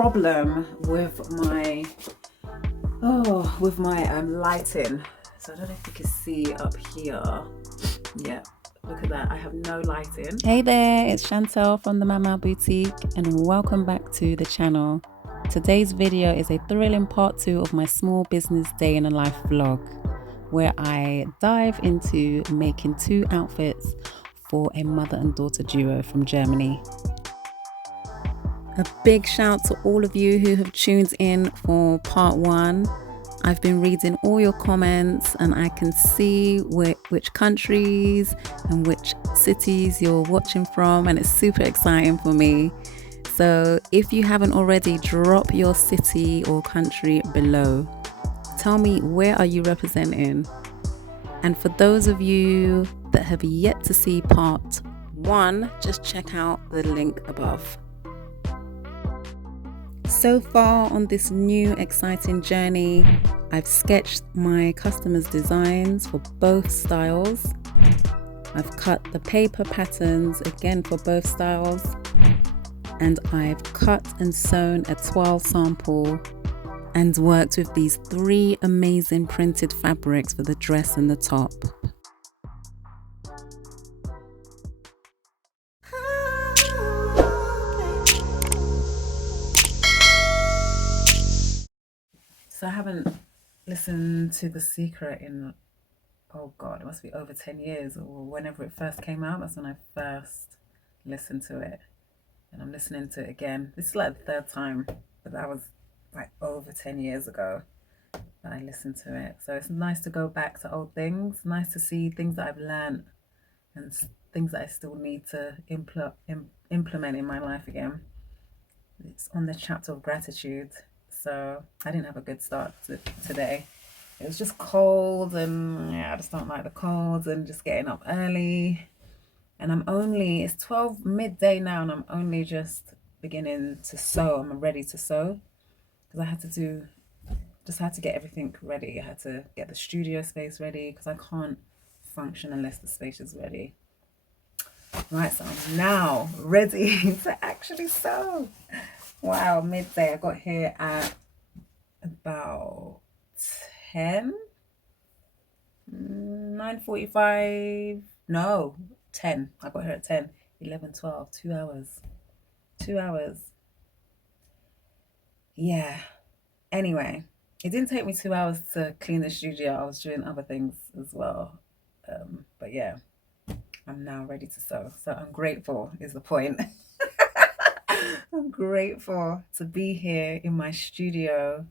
problem with my lighting. So I don't know if you can see up here. Yeah, look at that. I have no lighting. Hey there, it's Chantel from the Mama Boutique and welcome back to the channel. Today's video is a thrilling part 2 of my small business day in a life vlog, where I dive into making 2 outfits for a mother and daughter duo from Germany. A big shout to all of you who have tuned in for part 1. I've been reading all your comments and I can see which countries and which cities you're watching from, and it's super exciting for me. So if you haven't already, drop your city or country below. Tell me, where are you representing? And for those of you that have yet to see part 1, just check out the link above. So far on this new exciting journey, I've sketched my customers' designs for both styles. I've cut the paper patterns again for both styles, and I've cut and sewn a toile sample and worked with these 3 amazing printed fabrics for the dress and the top. So I haven't listened to The Secret in, oh God, it must be over 10 years, or whenever it first came out. That's when I first listened to it. And I'm listening to it again. This is like the 3rd time, but that was like over 10 years ago that I listened to it. So it's nice to go back to old things. Nice to see things that I've learned and things that I still need to implement in my life again. It's on the chapter of gratitude. So I didn't have a good start to today. It was just cold, and yeah, I just don't like the cold and just getting up early. And it's 12 midday now, and I'm only just beginning to sew. I'm ready to sew because I had to get everything ready. I had to get the studio space ready because I can't function unless the space is ready. Right, so I'm now ready to actually sew. Wow, midday. I got here at about 9:45. No, 10. I got here at 10, 11, 12, 2 hours. 2 hours. Yeah. Anyway, it didn't take me 2 hours to clean the studio. I was doing other things as well. But yeah, I'm now ready to sew. So I'm grateful is the point. I'm grateful to be here in my studio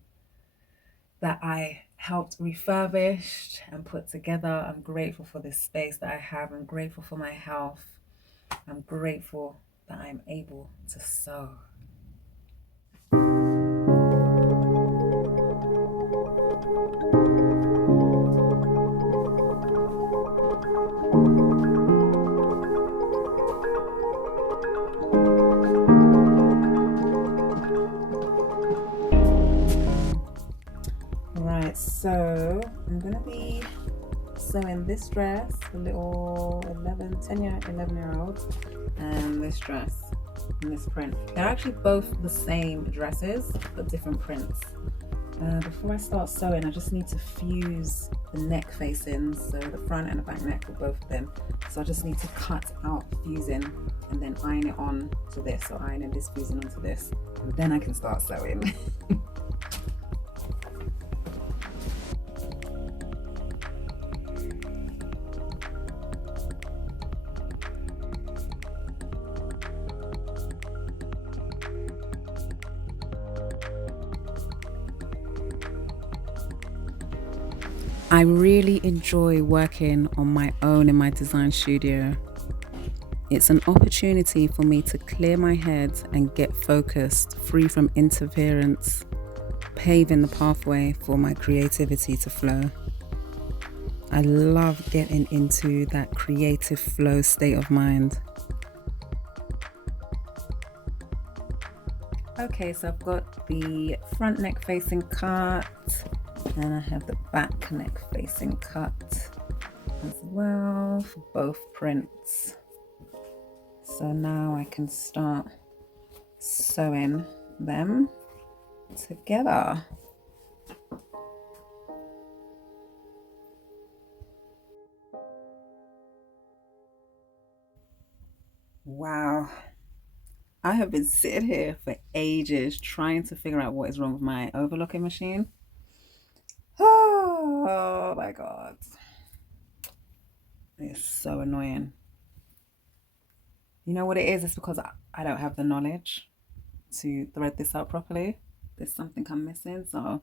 that I helped refurbish and put together. I'm grateful for this space that I have. I'm grateful for my health. I'm grateful that I'm able to sew. Right, so I'm gonna be sewing this dress, the little 11-year-old, and this dress in this print. They're actually both the same dresses, but different prints. Before I start sewing, I just need to fuse the neck facings, so the front and the back neck for both of them. So I just need to cut out fusing and then iron it on to this. So ironing this, fusing onto this, and then I can start sewing. I really enjoy working on my own in my design studio. It's an opportunity for me to clear my head and get focused, free from interference, paving the pathway for my creativity to flow. I love getting into that creative flow state of mind. Okay, so I've got the front neck facing cut, and I have the back neck facing cut as well for both prints. So now I can start sewing them. together. Wow. I have been sitting here for ages trying to figure out what is wrong with my overlocking machine. Oh my God. It's so annoying. You know what it is? It's because I don't have the knowledge to thread this out properly. There's something I'm missing, so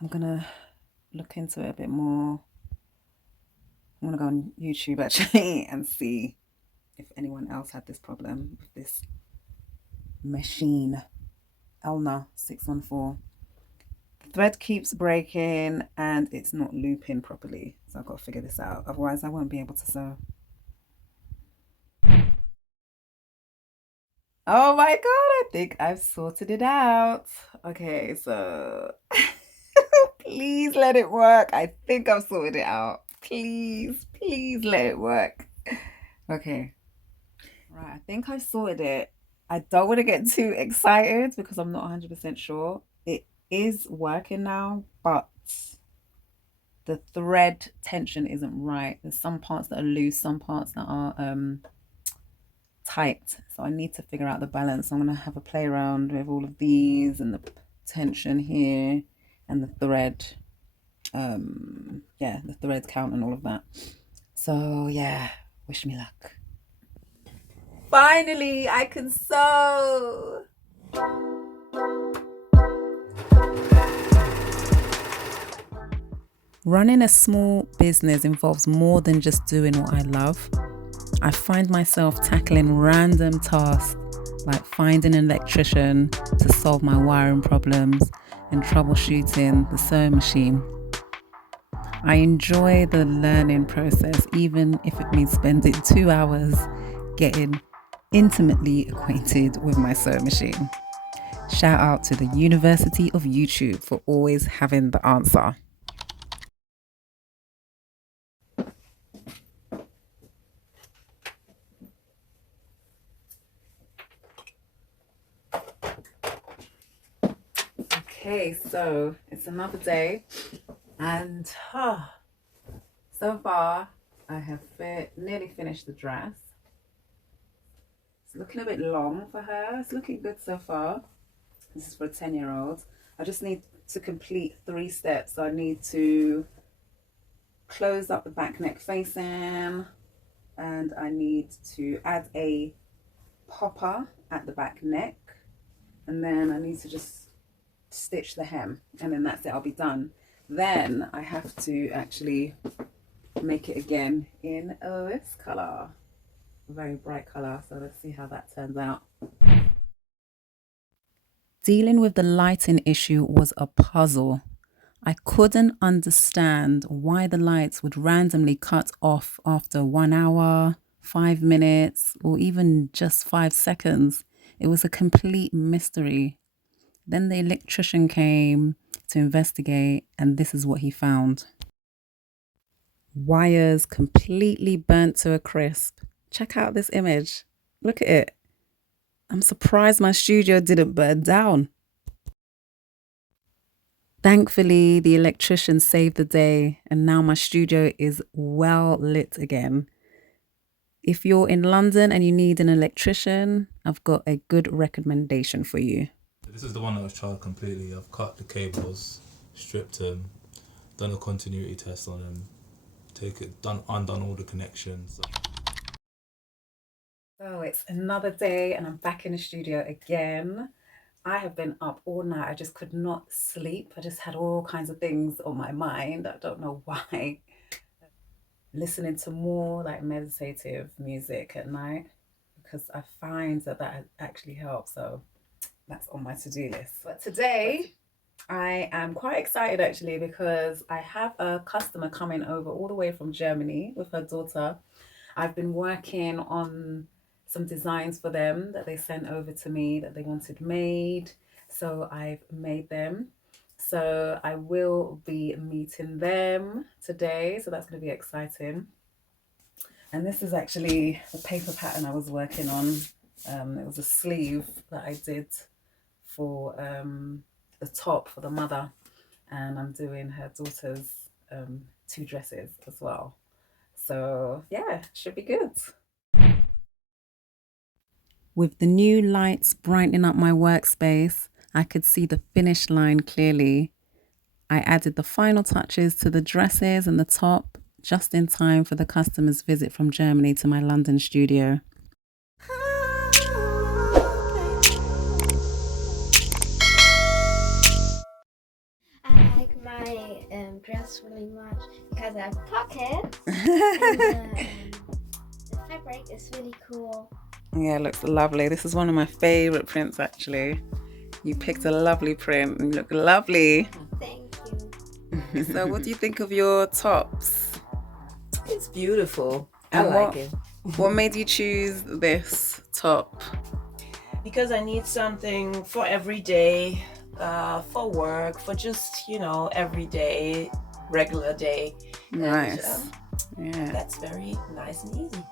I'm gonna look into it a bit more. I'm gonna go on YouTube actually and see if anyone else had this problem with this machine. Elna 614. The thread keeps breaking and it's not looping properly, so I've got to figure this out. Otherwise, I won't be able to sew. Oh my God, I think I've sorted it out. Okay, so please let it work. I think I've sorted it out. Please, please let it work. Okay. Right, I think I've sorted it. I don't want to get too excited because I'm not 100% sure. It is working now, but the thread tension isn't right. There's some parts that are loose, some parts that are tight. So I need to figure out the balance. I'm going to have a play around with all of these and the tension here and the thread. Yeah, the thread count and all of that. So yeah, wish me luck. Finally, I can sew. Running a small business involves more than just doing what I love. I find myself tackling random tasks like finding an electrician to solve my wiring problems and troubleshooting the sewing machine. I enjoy the learning process, even if it means spending 2 hours getting intimately acquainted with my sewing machine. Shout out to the University of YouTube for always having the answer. Okay, so it's another day, and so far I have nearly finished the dress. It's looking a bit long for her. It's looking good so far. This is for a 10-year-old. I just need to complete 3 steps. So I need to close up the back neck facing, and I need to add a popper at the back neck, and then I need to just stitch the hem, and then that's it. I'll be done. Then I have to actually make it again in this color, a very bright color. So let's see how that turns out. Dealing with the lighting issue was a puzzle. I couldn't understand why the lights would randomly cut off after 1 hour, 5 minutes, or even just 5 seconds. It was a complete mystery. Then the electrician came to investigate, and this is what he found. Wires completely burnt to a crisp. Check out this image. Look at it. I'm surprised my studio didn't burn down. Thankfully, the electrician saved the day, and now my studio is well lit again. If you're in London and you need an electrician, I've got a good recommendation for you. This is the one that was charged completely. I've cut the cables, stripped them, done a continuity test on them, undone all the connections. So it's another day and I'm back in the studio again. I have been up all night. I just could not sleep. I just had all kinds of things on my mind. I don't know why. Listening to more like meditative music at night, because I find that actually helps. So that's on my to-do list. But today I am quite excited actually, because I have a customer coming over all the way from Germany with her daughter. I've been working on some designs for them that they sent over to me that they wanted made. So I've made them. So I will be meeting them today. So that's going to be exciting. And this is actually the paper pattern I was working on. It was a sleeve that I did for the top for the mother, and I'm doing her daughter's 2 dresses as well. So yeah, should be good. With the new lights brightening up my workspace, I could see the finish line clearly. I added the final touches to the dresses and the top just in time for the customer's visit from Germany to my London studio. I like my dress really much because I have pockets and the fabric is really cool. Yeah, it looks lovely. This is one of my favorite prints, actually. You picked a lovely print and you look lovely. Thank you. So what do you think of your tops? It's beautiful. I And like it. What made you choose this top? Because I need something for every day, for work, for just, every day, regular day. Nice. And, Yeah. that's very nice and easy.